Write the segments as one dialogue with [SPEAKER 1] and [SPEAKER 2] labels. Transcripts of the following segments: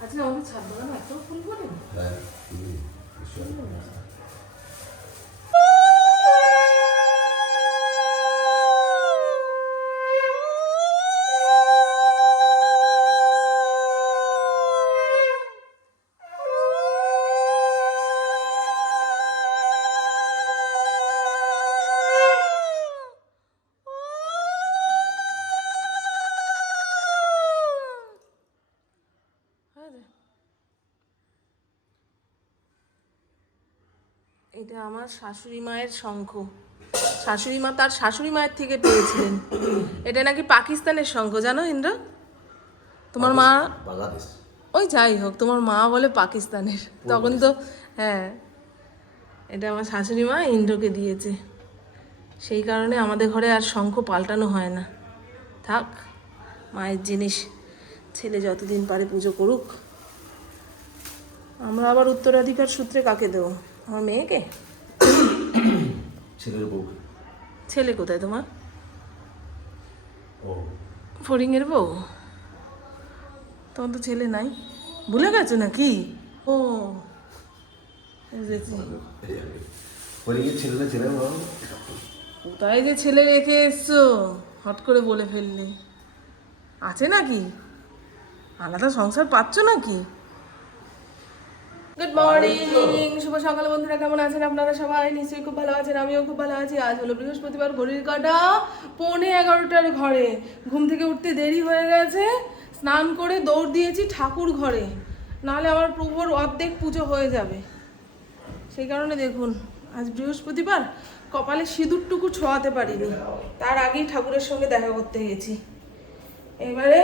[SPEAKER 1] আচ্ছা আমাদের ছাদ বাগানে এত ফুল করে
[SPEAKER 2] হ্যাঁ হুম, ভীষণ।
[SPEAKER 1] এটা আমার শাশুড়ি মায়ের শঙ্খ। শাশুড়ি মা তার শাশুড়ি মায়ের থেকে পেয়েছিলেন। এটা নাকি পাকিস্তানের শঙ্খ জানো ইন্দ্র? তোমার মা ওই যাই হোক তোমার মা বলে পাকিস্তানের। তখন তো হ্যাঁ এটা আমার শাশুড়ি মা ইন্দ্রকে দিয়েছে। সেই কারণে আমাদের ঘরে আর শঙ্খ পাল্টানো হয় না। থাক মায়ের জিনিস ছেলে যতদিন পারে পুজো করুক। আমরা আবার উত্তরাধিকার সূত্রে কাকে দেবো? আমার মেয়েকে?
[SPEAKER 2] ছেলের বউ।
[SPEAKER 1] ছেলে কোথায় তোমার?
[SPEAKER 2] ও।
[SPEAKER 1] ফড়িংয়ের বউ? তোমার তো ছেলে নাই। ভুলে গেছো নাকি? ও। বুঝেছি
[SPEAKER 2] পরে ছেলে ছেলে বউ?
[SPEAKER 1] কোথায় যে ছেলে রেখে এসছো? হট করে বলে ফেললে। আছে নাকি? আলাদা সংসার পাচ্ছ নাকি? গুড মর্নিং শুভ সকাল বন্ধুরা কেমন আছেন আপনারা সবাই? নিশ্চয়ই খুব ভালো আছেন আমিও খুব ভালো আছি। আজ হলো বৃহস্পতিবার ঘড়ির কাটা পৌনে এগারোটার ঘরে। ঘুম থেকে উঠতে দেরি হয়ে গেছে। স্নান করে দৌড় দিয়েছি ঠাকুর ঘরে। নাহলে আমার প্রভুর অর্ধেক পুজো হয়ে যাবে। সেই কারণে দেখুন আজ বৃহস্পতিবার কপালে সিঁদুরটুকু ছোঁয়াতে পারিনি। তার আগেই ঠাকুরের সঙ্গে দেখা করতে গেছি। এবারে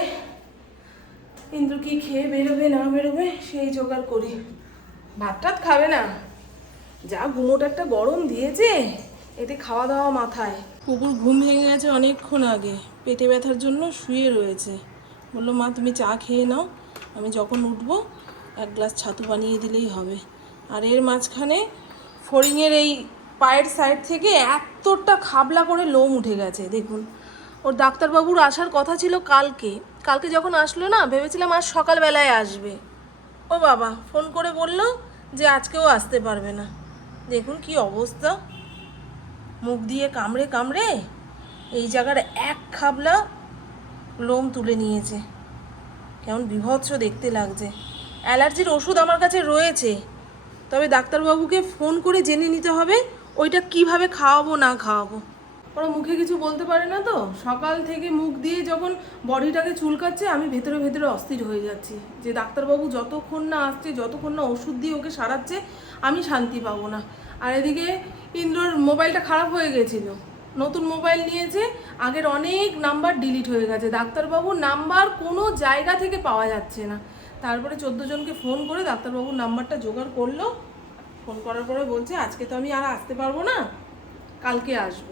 [SPEAKER 1] ইন্দ্র কি খেয়ে বেরোবে না বেরোবে সেই জোগাড় করি। ভাত টাত খাবে না। যা ঘুমোটা একটা গরম দিয়েছে, এতে খাওয়া দাওয়া মাথায়। কুকুর ঘুম ভেঙে গেছে অনেকক্ষণ আগে। পেটে ব্যথার জন্য শুয়ে রয়েছে। বলল, মা, তুমি চা খেয়ে নাও। আমি যখন উঠবো, এক গ্লাস ছাতু বানিয়ে দিলেই হবে। আর এর মাঝখানে ফড়িংয়ের এই পায়ের সাইড থেকে এতটা খাবলা করে লোম উঠে গেছে, দেখুন। ওর ডাক্তারবাবুর আসার কথা ছিল কালকে। কালকে যখন আসলো না, ভেবেছিলাম আজ সকালবেলায় আসবে। ও বাবা, ফোন করে বলল যে আজকেও আসতে পারবে না। দেখুন কি অবস্থা। মুখ দিয়ে কামড়ে কামড়ে এই জায়গার এক খাবলা লোম তুলে নিয়েছে। কেমন বিভৎস দেখতে লাগছে। অ্যালার্জির ওষুধ আমার কাছে রয়েছে। তবে ডাক্তারবাবুকে ফোন করে জেনে নিতে হবে, ওইটা কীভাবে খাওয়াবো না খাওয়াবো। ওরা মুখে কিছু বলতে পারে না তো। সকাল থেকে মুখ দিয়ে যখন বডিটাকে চুলকাচ্ছে, আমি ভেতরে ভেতরে অস্থির হয়ে যাচ্ছি। যে ডাক্তারবাবু যতক্ষণ না আসছে, যতক্ষণ না ওষুধ দিয়ে ওকে সারাচ্ছে, আমি শান্তি পাবো না। আর এদিকে ইন্দ্রর মোবাইলটা খারাপ হয়ে গেছিল। নতুন মোবাইল নিয়েছে, আগের অনেক নাম্বার ডিলিট হয়ে গেছে। ডাক্তারবাবুর নাম্বার কোনো জায়গা থেকে পাওয়া যাচ্ছে না। তারপরে চোদ্দ জনকে ফোন করে ডাক্তারবাবুর নাম্বারটা জোগাড় করল। ফোন করার পরে বলছে, আজকে তো আমি আর আসতে পারব না, কালকে আসব।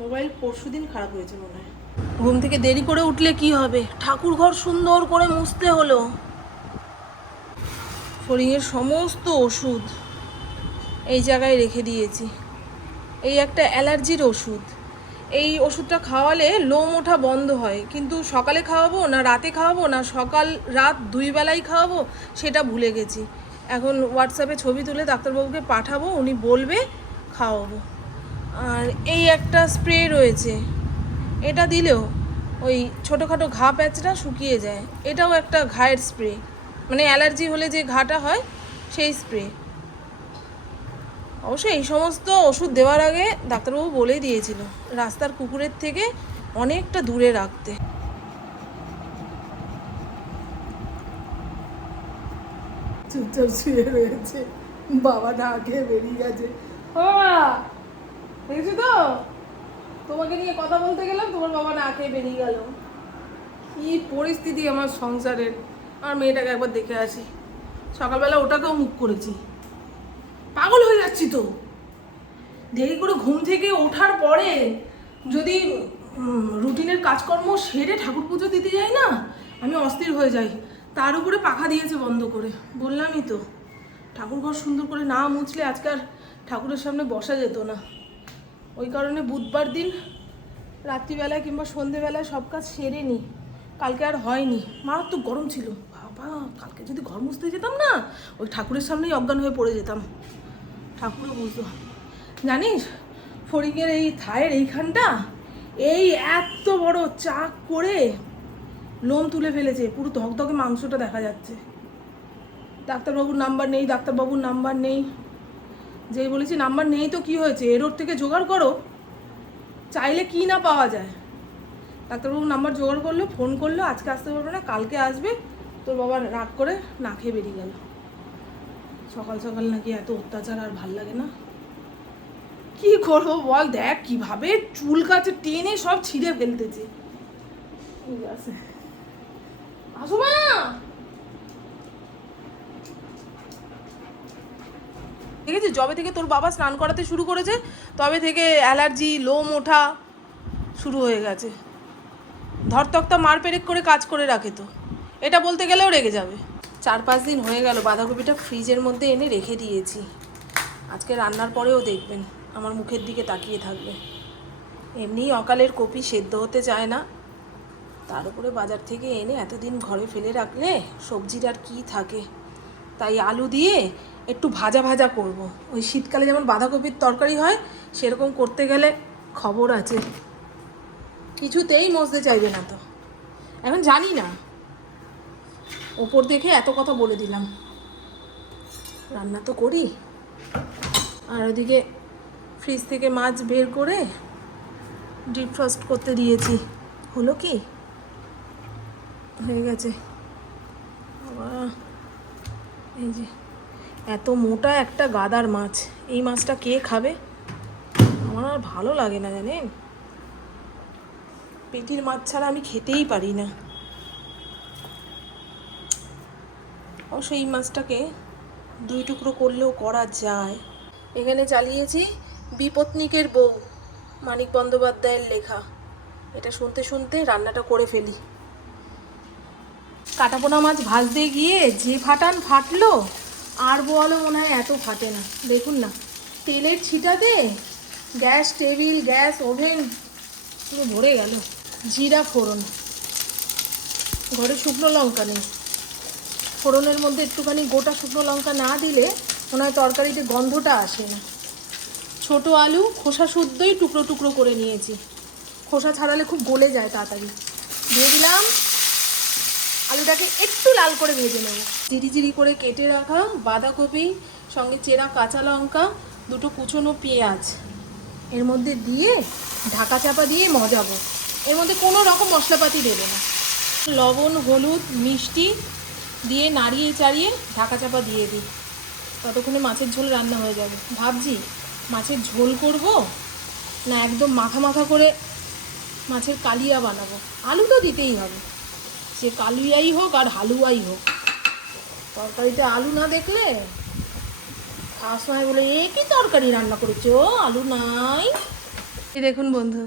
[SPEAKER 1] মোবাইল পরশু দিন খারাপ হয়েছে মনে হয়। ঘুম থেকে দেরি করে উঠলে কি হবে? ঠাকুর ঘর সুন্দর করে মুছতে হলো। ফড়িংয়ের সমস্ত ওষুধ এই জায়গায় রেখে দিয়েছি। এই একটা অ্যালার্জির ওষুধ। এই ওষুধটা খাওয়ালে লোম ওঠা বন্ধ হয়। কিন্তু সকালে খাওয়াবো না রাতে খাওয়াবো না সকাল রাত দুই বেলাই খাওয়াবো সেটা ভুলে গেছি। এখন হোয়াটসঅ্যাপে ছবি তুলে ডাক্তারবাবুকে পাঠাবো, উনি বলবে, খাওয়াবো। আর এই একটা স্প্রে রয়েছে। এটা দিলেও ওই ছোটোখাটো ঘা প্যাচটা শুকিয়ে যায়। এটাও একটা ঘায়ের স্প্রে মানে অ্যালার্জি হলে যে ঘাটা হয় সেই স্প্রে অবশ্য এই সমস্ত ওষুধ দেওয়ার আগে ডাক্তারবাবু বলেই দিয়েছিল রাস্তার কুকুরের থেকে অনেকটা দূরে রাখতে। চুপচাপ শুয়ে রয়েছে। বাবা না খেয়ে বেরিয়ে গেছে। বাবা দেখেছ তো? তোমাকে নিয়ে কথা বলতে গেলাম, তোমার বাবা না খেয়ে বেরিয়ে গেল। কি পরিস্থিতি আমার সংসারের। আর মেয়েটাকে একবার দেখে আসি। সকালবেলা ওটাকেও মুখ করেছি। পাগল হয়ে যাচ্ছি তো। দেরি করে ঘুম থেকে ওঠার পরে যদি রুটিনের কাজকর্ম সেরে ঠাকুর পুজো দিতে যাই না, আমি অস্থির হয়ে যাই। তার উপরে পাখা দিয়েছে বন্ধ করে। বললামই তো ঠাকুর ঘর সুন্দর করে না মুছলে আজকাল ঠাকুরের সামনে বসা যেত না। ওই কারণে বুধবার দিন, রাত্রিবেলায় কিংবা সন্ধেবেলায় সব কাজ সেরে নিই কালকে আর হয়নি। মারাত্মক গরম ছিল। বাবা, কালকে যদি ঘর মুছতে যেতাম না, ওই ঠাকুরের সামনেই অজ্ঞান হয়ে পড়ে যেতাম। ঠাকুরও বুঝতো। জানিস ফরিকের এই থায়ের এইখানটা, এই এত বড় চাক করে লোম তুলে ফেলেছে। পুরো ধকধকে মাংসটা দেখা যাচ্ছে। ডাক্তারবাবুর নাম্বার নেই, ডাক্তারবাবুর নাম্বার নেই। যেই বলেছি, নাম্বার নেই তো কি হয়েছে? এরোর থেকে জোগাড় করো। চাইলে কি না পাওয়া যায়? ডাক্তারবাবু নাম্বার জোগাড় করল, ফোন করল, আজকে আসতে পারবে না, কালকে আসবে। তোর বাবা রাগ করে না খেয়ে বেরিয়ে গেল। সকাল সকাল নাকি এত অত্যাচার আর ভালো লাগে না। কি করব বল, দেখ কীভাবে চুল কাছে টেনে সব ছিঁড়ে ফেলতেছে। ঠিক আছে। আসো মা! ঠিক আছে? যবে থেকে তোর বাবা স্নান করাতে শুরু করেছে, তবে থেকে অ্যালার্জি, লোম, ওঠা শুরু হয়ে গেছে। ধরতক্তা মার পেরেক করে কাজ করে রাখে তো। এটা বলতে গেলেও রেগে যাবে। চার পাঁচ দিন হয়ে গেল, বাঁধাকপিটা ফ্রিজের মধ্যে এনে রেখে দিয়েছি। আজকে রান্নার পরেও দেখবেন, আমার মুখের দিকে তাকিয়ে থাকবে। এমনি অকালের কপি সেদ্ধ হতে চায় না। তার উপরে বাজার থেকে এনে এতদিন ঘরে ফেলে রাখলে সবজির আর কি থাকে? তাই আলু দিয়ে একটু ভাজা ভাজা করব। ওই শীতকালে যেমন বাঁধাকপির তরকারি হয়, সেরকম করতে গেলে খবর আছে। কিছুতেই মজতে চাইবে না তো। এখন জানি না। ওপর দেখে এত কথা বলে দিলাম। রান্না তো করি। আর ওদিকে ফ্রিজ থেকে মাছ বের করে ডিপ ফ্রস্ট করতে দিয়েছি। হলো কি? হয়ে গেছে। এই যে এত মোটা একটা গাদার মাছ। এই মাছটা কে খাবে? আমার আর ভালো লাগে না, জানেন? পেটির মাছ ছাড়া আমি খেতেই পারি না। অবশ্য এই মাছটাকে দুই টুকরো করলেও করা যায়। এখানে চালিয়েছি বিপত্নিকের বউ, মানিক বন্দ্যোপাধ্যায়ের লেখা। এটা শুনতে শুনতে রান্নাটা করে ফেলি। কাটাপোনা মাছ ভাজতে গিয়ে যে ফাটান ফাটলো আর বোয়ালো মনে হয় এত ফাটে না। দেখুন না। তেলের ছিটাতে গ্যাস টেবিল, গ্যাস ওভেন পুরো ভরে গেল। জিরা ফোড়ন। ঘরে শুকনো লঙ্কা নেই। ফোড়নের মধ্যে একটুখানি গোটা শুকনো লঙ্কা না দিলে মনে হয় তরকারিতে গন্ধটা আসে না। ছোট আলু খোসা শুদ্ধই টুকরো টুকরো করে নিয়েছি। খোসা ছাড়ালে খুব গলে যায় তাড়াতাড়ি। দিয়ে দিলাম আলুটাকে একটু লাল করে ভেজে নেব। চিরি করে কেটে রাখা বাঁধাকপি, সঙ্গে চেরা কাঁচা লঙ্কা, দুটো কুচনো পেঁয়াজ। এর মধ্যে দিয়ে ঢাকা চাপা দিয়ে মজাবো। এর মধ্যে কোনো রকম মশলাপাতি দেবে না। লবণ, হলুদ, মিষ্টি দিয়ে নাড়িয়ে চাড়িয়ে ঢাকা চাপা দিয়ে দিই। ততক্ষণে মাছের ঝোল রান্না হয়ে যাবে। ভাবছি মাছের ঝোল করব না একদম মাখা মাখা করে মাছের কালিয়া বানাবো। আলু তো দিতেই হবে। সে কালুয়াই হোক আর হালুয়াই হোক। তরকারিতে আলু না দেখলে খাওয়ার সময় বলে এ কি তরকারি রান্না করেছ? আলু নাই। দেখুন বন্ধু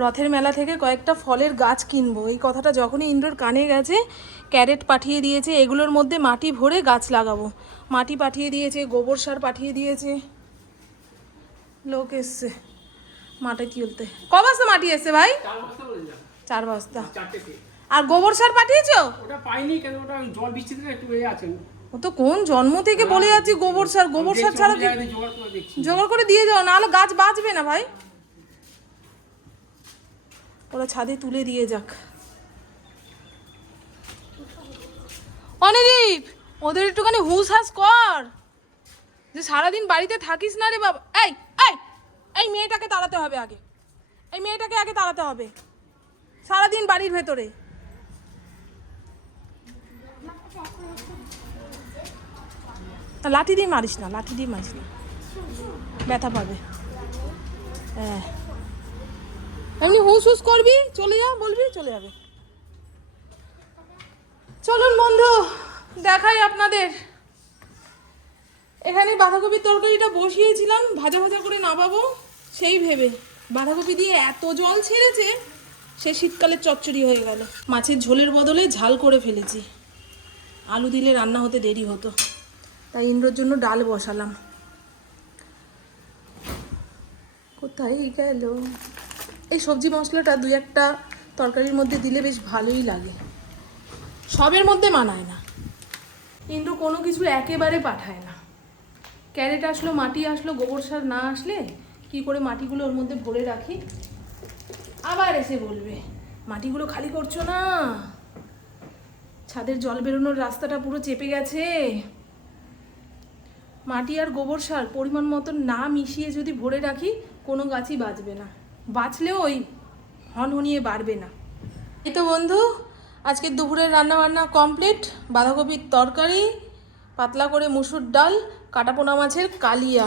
[SPEAKER 1] রথের মেলা থেকে কয়েকটা ফলের গাছ কিনবো। এই কথাটা যখনই ইন্দ্রর কানে গেছে ক্যারেট পাঠিয়ে দিয়েছে এগুলোর মধ্যে মাটি ভরে গাছ লাগাবো। মাটি পাঠিয়ে দিয়েছে গোবর সার পাঠিয়ে দিয়েছে। লোক এসছে মাটি তুলতে ক বস্তা মাটি এসছে ভাই?
[SPEAKER 3] চার বস্তা
[SPEAKER 1] আর গোবর সার পাঠিয়েছো?
[SPEAKER 3] ওটা পাইনি কেন? ওটা জল বৃষ্টি থেকে একটু এ আছে।
[SPEAKER 1] ও তো কোন জন্ম থেকে বলে যাচ্ছি গোবর সার গোবর সার ছাড়া কি
[SPEAKER 3] জোগাড় করে দেখছি।
[SPEAKER 1] জোগাড় করে দিয়ে যাও নাহলে গাছ বাঁচবে না ভাই। ওরা ছাদে তুলে দিয়ে যাক। অনিদীপ ওদের একটুখানি হুস হাস কর। যে সারাদিন বাড়িতে থাকিস না রে বাবা। এই এই এই মেয়েটাকে তাড়াতে হবে আগে। এই মেয়েটাকে আগে তাড়াতে হবে। সারাদিন বাড়ির ভেতরে। লাঠি দিয়ে মারিস না, লাঠি দিয়ে মারিস না। ব্যথা পাবে। হ্যাঁ। এমনি হুস হুস করবি, চলে যা, বলবি, চলে যাবে। চলুন বন্ধু, দেখাই আপনাদের। এখানে বাঁধাকপির তরকারিটা বসিয়েছিলাম, ভাজা ভাজা করে নামাবো, সেই ভেবে। বাঁধাকপি দিয়ে এত জল ছেড়েছে, সে শীতকালে চচ্চড়ি হয়ে গেল। মাছের ঝোলের বদলে ঝাল করে ফেলেছি। আলু দিলে রান্না হতে দেরি হতো। তাই ইন্দ্রর জন্য ডাল বসালাম। কোথায় গেল? এই সবজি মশলাটা দুই একটা তরকারির মধ্যে দিলে বেশ ভালোই লাগে। সবের মধ্যে মানায় না। কিন্তু কোনো কিছু একেবারে পাঠায় না। ক্যারেট আসলো, মাটি আসলো, গোবর সার না আসলে কি করে মাটিগুলো ওর মধ্যে ভরে রাখি? আবার এসে বলবে, মাটিগুলো খালি করছ না? ছাদের জল বেরোনোর রাস্তাটা পুরো চেপে গেছে। মাটি আর গোবর সার পরিমাণ মতন না মিশিয়ে যদি ভরে রাখি, কোনো গাছই বাঁচবে না। বাঁচলেও ওই হনহনিয়ে বাড়বে না। এই তো বন্ধু, আজকে দুপুরের রান্না বান্না কমপ্লিট বাঁধাকপির তরকারি, পাতলা করে মুসুর ডাল, কাটাপোনা মাছের কালিয়া।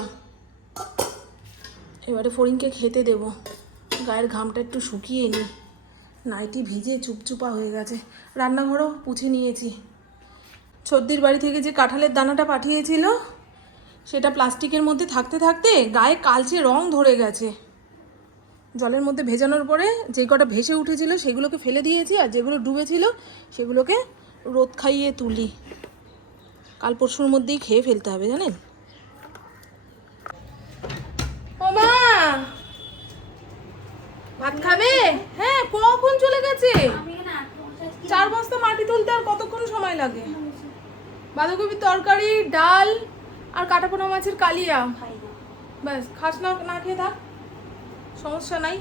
[SPEAKER 1] এবারে ফড়িংকে খেতে দেব। গায়ের ঘামটা একটু শুকিয়ে নিই নাইটি ভিজে চুপচুপা হয়ে গেছে। রান্নাঘরও পুছে নিয়েছি। ছদ্দির বাড়ি থেকে যে কাঁঠালের দানাটা পাঠিয়েছিল সেটা প্লাস্টিকের মধ্যে থাকতে থাকতে গায়ে কালচে রং ধরে গেছে। জলের মধ্যে ভেজানোর পরে যে কটা ভেসে উঠেছিল সেগুলোকে ফেলে দিয়েছি আর যেগুলো ডুবেছিল সেগুলোকে রোদ খাইয়ে তুলি। কাল পরশুর মধ্যেই খেয়ে ফেলতে হবে, জানেন? মা! ভাত খাবে? হ্যাঁ কখন চলে গেছে? চার বস্তা মাটি তুলতে আর কতক্ষণ সময় লাগে? বাঁধাকপির তরকারি, ডাল আর কাটাপোনা মাছের কালিয়া। ব্যাস খাস না না খেয়ে থাক। সমস্যা নাই।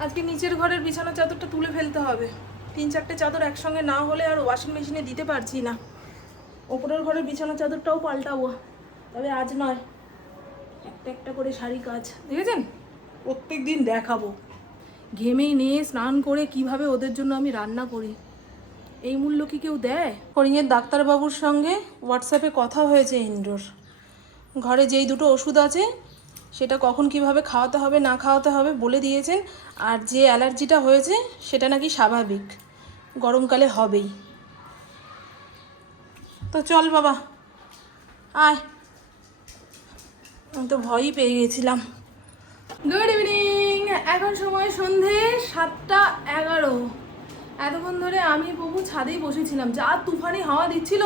[SPEAKER 1] আজকে নিচের ঘরের বিছানা চাদরটা তুলে ফেলতে হবে। তিন চারটে চাদর একসঙ্গে না হলে আর ওয়াশিং মেশিনে দিতে পারছি না। ওপরের ঘরের বিছানা চাদরটাও পাল্টাবো। তবে আজ নয়। একটা একটা করে শাড়ি কাজ। দেখেছেন? প্রত্যেক দিন দেখাবো। ঘেমেই নিয়ে স্নান করে কীভাবে ওদের জন্য আমি রান্না করি। এই মূল্য কি কেউ দেয়? হরিণের ডাক্তারবাবুর সঙ্গে হোয়াটসঅ্যাপে কথা হয়েছে ইন্দ্রর। ঘরে যেই দুটো ওষুধ আছে সেটা কখন কীভাবে খাওয়াতে হবে না খাওয়াতে হবে বলে দিয়েছেন আর যে অ্যালার্জিটা হয়েছে সেটা নাকি স্বাভাবিক। গরমকালে হবেই। তো চল বাবা আয়। আমি তো ভয়ই পেয়ে গেছিলাম। গুড ইভিনিং এখন সময় সন্ধে সাতটা এগারো। এতক্ষণ ধরে আমি প্রভু ছাদেই বসেছিলাম। যা তুফানি হাওয়া দিচ্ছিল,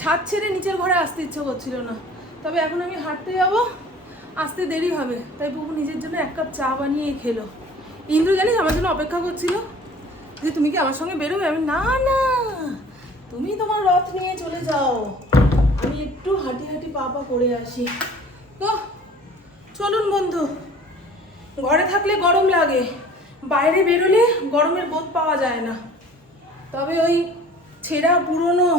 [SPEAKER 1] ছাদ ছেড়ে নিচের ঘরে আসতে ইচ্ছে করছিল না। তবে এখন আমি হাঁটতে যাব, আসতে দেরি হবে। তাই প্রভু নিজের জন্য এক কাপ চা বানিয়ে খেলো। ইন্দ্র জানিস আমার জন্য অপেক্ষা করছিল যে তুমি কি আমার সঙ্গে বেরোবে? আমি, না না, তুমি তোমার রথ নিয়ে চলে যাও। আমি একটু হাঁটি হাঁটি পা পা করে আসি। তো, চলুন বন্ধু, ঘরে থাকলে গরম লাগে, বাইরে বেরোলে গরমের বোধ পাওয়া যায় না। তবে ওই ছেঁড়া পুরনো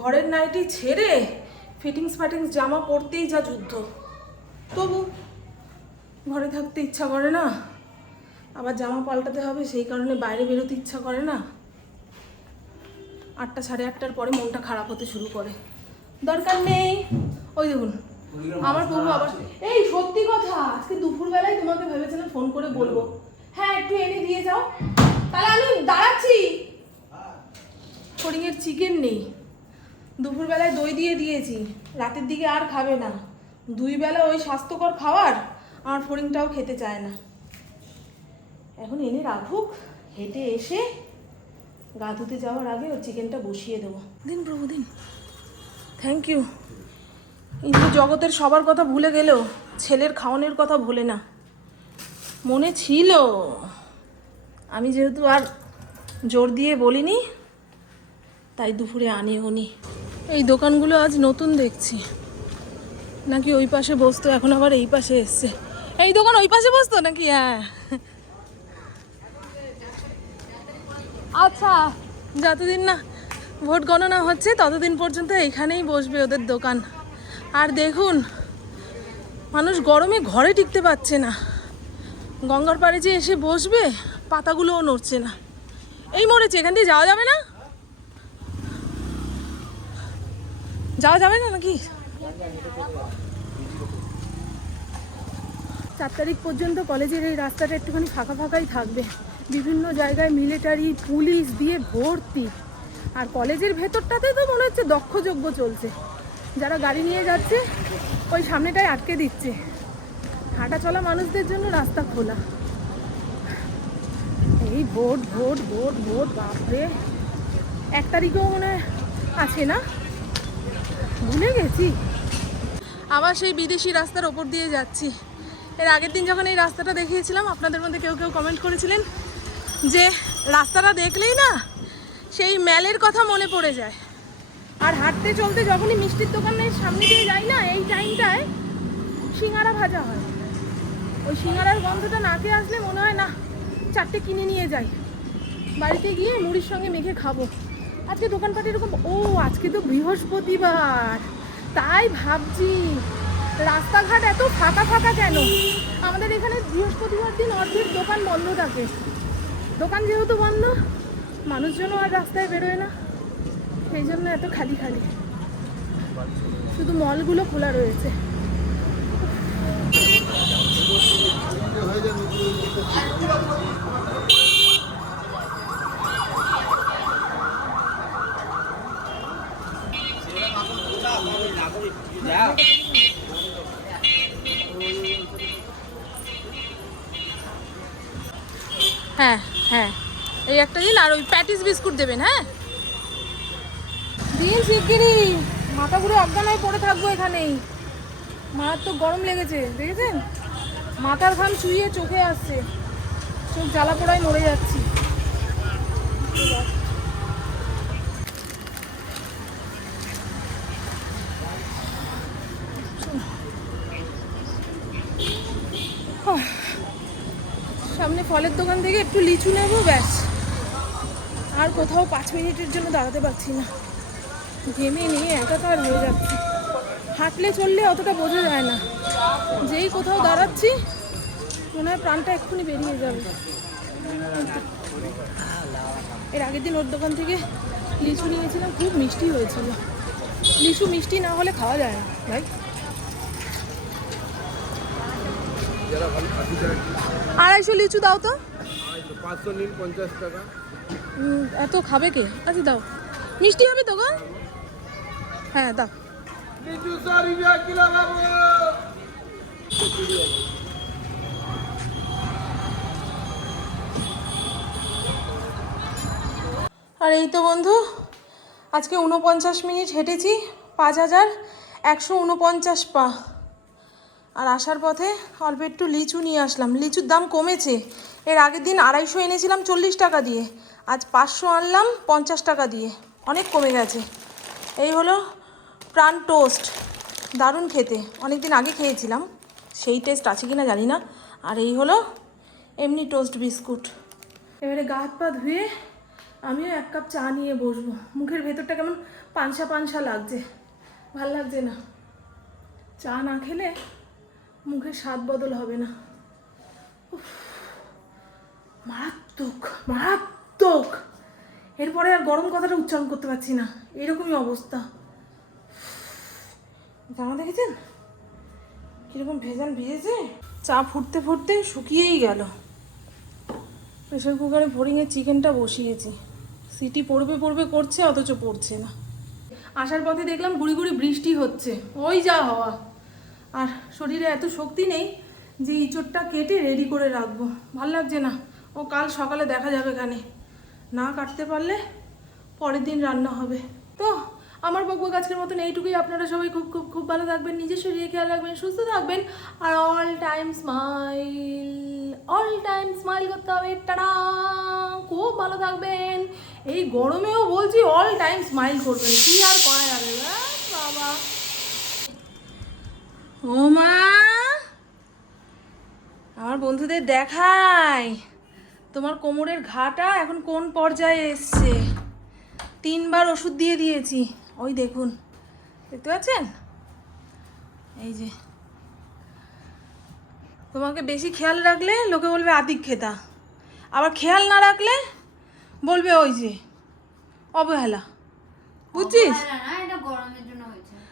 [SPEAKER 1] ঘরের নাইটি ছেড়ে ফিটিংস ফাটিংস জামা পরতেই যা যুদ্ধ। তবু ঘরে থাকতে ইচ্ছা করে না। আবার জামা পাল্টাতে হবে সেই কারণে বাইরে বেরোতে ইচ্ছা করে না। আটটা সাড়ে আটটার পরে মনটা খারাপ হতে শুরু করে। দরকার নেই। ওই দেখুন আমার প্রভু আবার এই সত্যি কথা আজকে দুপুরবেলায় তোমাকে ভেবেছিলাম ফোন করে বলব। হ্যাঁ একটু এনে দিয়ে যাও। তাহলে আমি দাঁড়াচ্ছি। ফড়িংয়ের চিকেন নেই। দুপুরবেলায় দই দিয়ে দিয়েছি। রাতের দিকে আর খাবে না। দুই বেলা ওই স্বাস্থ্যকর খাবার আমার ফড়িংটাও খেতে চায় না। এখন এনে রাখুক হেঁটে এসে গা ধুতে যাওয়ার আগে ওর চিকেনটা বসিয়ে দেবো। দিন প্রভু দিন। থ্যাংক ইউ কিন্তু জগতের সবার কথা ভুলে গেলেও ছেলের খাওয়ানোর কথা ভুলে না। মনে ছিল। আমি যেহেতু আর জোর দিয়ে বলিনি তাই দুপুরে আনিও নি। এই দোকানগুলো আজ নতুন দেখছি। নাকি ওই পাশে বসতো, এখন আবার এই পাশে এসছে। এই দোকান ওই পাশে বসতো নাকি? হ্যাঁ। আচ্ছা যতদিন না ভোট গণনা হচ্ছে, ততদিন পর্যন্ত এখানেই বসবে ওদের দোকান। আর দেখুন, মানুষ গরমে ঘরে টিকতে পারছে না। গঙ্গার পাড়ে যে এসে বসবে, পাতাগুলোও নড়ছে না। এই মরেছে, এখান দিয়ে যাওয়া যাবে না? যাওয়া যাবে না নাকি? চার তারিখ পর্যন্ত কলেজের এই রাস্তাটা একটুখানি ফাঁকা ফাঁকাই থাকবে। বিভিন্ন জায়গায় মিলিটারি পুলিশ দিয়ে ভর্তি। আর কলেজের ভেতরটাতে তো মনে হচ্ছে দক্ষযজ্ঞ চলছে। যারা গাড়ি নিয়ে যাচ্ছে, ওই সামনেটায় আটকে দিচ্ছে। হাঁটা চলা মানুষদের জন্য রাস্তা খোলা। এই ভোট ভোট ভোট ভোট, বাপরে। এক তারিখেও মনে আছে না? ভুলে গেছি। আবার সেই বিদেশি রাস্তার ওপর দিয়ে যাচ্ছি। এর আগের দিন যখন এই রাস্তাটা দেখিয়েছিলাম, আপনাদের মধ্যে কেউ কেউ কমেন্ট করেছিলেন যে, রাস্তাটা দেখলেই না সেই ম্যালের কথা মনে পড়ে যায়। আর হাঁটতে চলতে যখনই মিষ্টির দোকানের সামনে দিয়ে যাই না, এই টাইমটায় সিঙ্গারা ভাজা হয়। ওই সিঙ্গারার গন্ধটা নাকে আসলে মনে হয়, না, চারটে কিনে নিয়ে যাই। বাড়িতে গিয়ে মুড়ির সঙ্গে মেখে খাব। আজকে দোকানপাট এরকম, ও, আজকে তো বৃহস্পতিবার। তাই ভাবছি, রাস্তাঘাট এত ফাঁকা ফাঁকা কেন? আমাদের এখানে বৃহস্পতিবার দিন অর্ধেক দোকান বন্ধ থাকে। দোকান যেহেতু বন্ধ, মানুষজনও আর রাস্তায় বেরোয় না। সেই জন্য এত খালি খালি। শুধু মলগুলো খোলা রয়েছে হ্যাঁ এই একটা দিন আর ওই প্যাটিস বিস্কুট দেবেন হ্যাঁ? দিন শিগগিরই। মাথা ঘুরে অজ্ঞান পড়ে থাকব এখানেই। মারাত্মক গরম লেগেছে, দেখেছেন? মাথার ঘাম চুইয়ে চোখে আসছে। চোখ জ্বালা পোড়ায় মরে যাচ্ছি। সামনে ফলের দোকান থেকে একটু লিচু নেব, ব্যাস। আর কোথাও পাঁচ মিনিটের জন্য দাঁড়াতে পারছি না। ঘেমে নিয়ে একাকার হয়ে যাচ্ছে। হাঁটলে চললে অতটা বোঝা যায় না। যেই কোথাও দাঁড়াচ্ছি, মনে হয় প্রাণটা এক্ষুনি বেরিয়ে যাবে। এর আগের দিন ওর দোকান থেকে লিচু নিয়েছিলাম, খুব মিষ্টি হয়েছিল। লিচু মিষ্টি না হলে খাওয়া যায় না, ভাই। আড়াইশো লিচু দাও তো।
[SPEAKER 4] পাঁচশো নিন, পঞ্চাশ টাকা।
[SPEAKER 1] এত খাবে কে? আচ্ছা দাও। মিষ্টি হবে তো গো? হ্যাঁ দাও। আর এই তো বন্ধু আজকে উনপঞ্চাশ মিনিট হেঁটেছি পাঁচ হাজার একশো উনপঞ্চাশ পা। আর আসার পথে অল্প একটু লিচু নিয়ে আসলাম। লিচুর দাম কমেছে। এর আগের দিন আড়াইশো এনেছিলাম চল্লিশ টাকা দিয়ে। আজ পাঁচশো আনলাম পঞ্চাশ টাকা দিয়ে। অনেক কমে গেছে। এই হলো প্রাণ টোস্ট। দারুণ খেতে। অনেক দিন আগে খেয়েছিলাম। সেই টেস্ট আছে কি না জানি না। আর এই হলো এমনি টোস্ট বিস্কুট। এবারে গা হাত পা ধুয়ে আমিও এক কাপ চা নিয়ে বসবো। মুখের ভেতরটা কেমন পানসা পানসা লাগছে। ভালো লাগছে না। চা না খেলে মুখের স্বাদ বদল হবে না। উফ, মারাত্মক। মারাত্মক এরপরে আর গরম কথাটা উচ্চারণ করতে পারছি না। এরকমই অবস্থা। জামা দেখেছেন? কীরকম ভেজাল ভিজেছে? চা ফুটতে ফুটতে শুকিয়েই গেল। প্রেশার কুকারে ভরিংয়ে চিকেনটা বসিয়েছি। সিটি পড়বে পড়বে করছে, অথচ পড়ছে না। আসার পথে দেখলাম গুড়ি গুড়ি বৃষ্টি হচ্ছে। ওই যা হওয়া। আর শরীরে এত শক্তি নেই যে ইঁচড়টা কেটে রেডি করে রাখব। ভালো লাগছে না। ও কাল সকালে দেখা যাবে এখানে। না কাটতে পারলে পরের দিন রান্না হবে। তো, আমার বকবক আজকের মতন এইটুকুই। আপনারা সবাই খুব খুব খুব ভালো থাকবেন, নিজের শরীরে খেয়াল রাখবেন, সুস্থ থাকবেন। আর all time smile all time smile করতে হবে। টাটা! খুব ভালো থাকবেন। এই গরমেও বলছি অল টাইম স্মাইল করবেন। কি আর করা যাবে? বাবা। ও মা! আমার বন্ধুদের দেখাই। তোমার কোমরের ঘাটা এখন কোন পর্যায়ে এসছে? তিনবার ওষুধ দিয়ে দিয়েছি। ওই দেখুন। দেখতে পাচ্ছেন? এই যে। তোমাকে বেশি খেয়াল রাখলে লোকে বলবে আদিক খেতা আবার খেয়াল না রাখলে বলবে ওই যে, অবহেলা। বুঝছিস?